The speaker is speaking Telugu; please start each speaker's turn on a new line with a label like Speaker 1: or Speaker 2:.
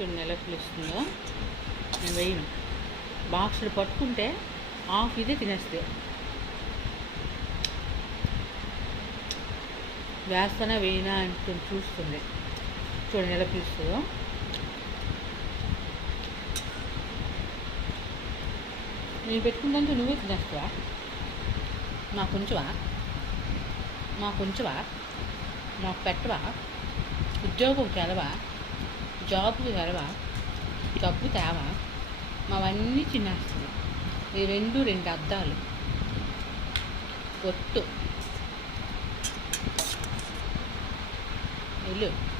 Speaker 1: చూడండి ఎలా పిలుస్తుందో నేను వేయను. బాక్స్లో పట్టుకుంటే హాఫ్ ఇదే తినేస్తే వేస్తానా వేయినా అంటే చూస్తుంది. చూడండి ఎలా పిలుస్తుందో నేను పెట్టుకుంటే నువ్వే తినేస్తావా? మా కొంచెవా మా కొంచెవా మాకు పెట్టవా? ఉద్యోగం తెలవా జాబ్కి కలవా జబ్బు తేవా? మావన్నీ తినేస్తుంది ఈ రెండు రెండు అద్దాలు. ఒట్టు. వెళ్ళు.